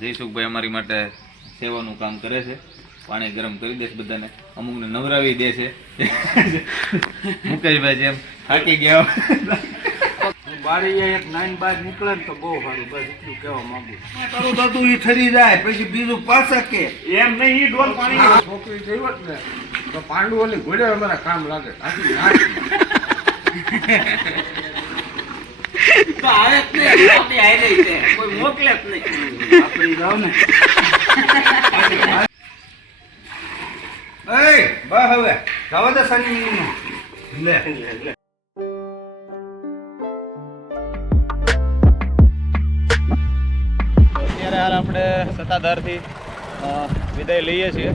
જયસુખભાઈ અમારી માટે સેવાનું કામ કરે છે, પાણી ગરમ કરી દે છે બધાને, અમુકને નવરાવી દે છે. મુકેશભાઈ જેમ થાકી ગયા બારી એક 9 બાર નીકળે ને તો બહુ સારું. બસ એટલું કહેવા માંગુ. તારું થતું ઈ ઠરી જાય પછી બીજું પાછા કે એમ નહીં, ઈ ડોલ પાણી છોકરી થઈ હોત ને તો પાંડુ ઓલી ઘોડે અમારા કામ લાગે. તો આવે જ નહીં, આપણી હારે જ છે, કોઈ મોકલે જ નહીં. આપણે જાવ ને એ બા હવે જવા દે શનિ લે અત્યારે હાલ આપણે સત્તાધારથી વિદાય લઈએ છીએ.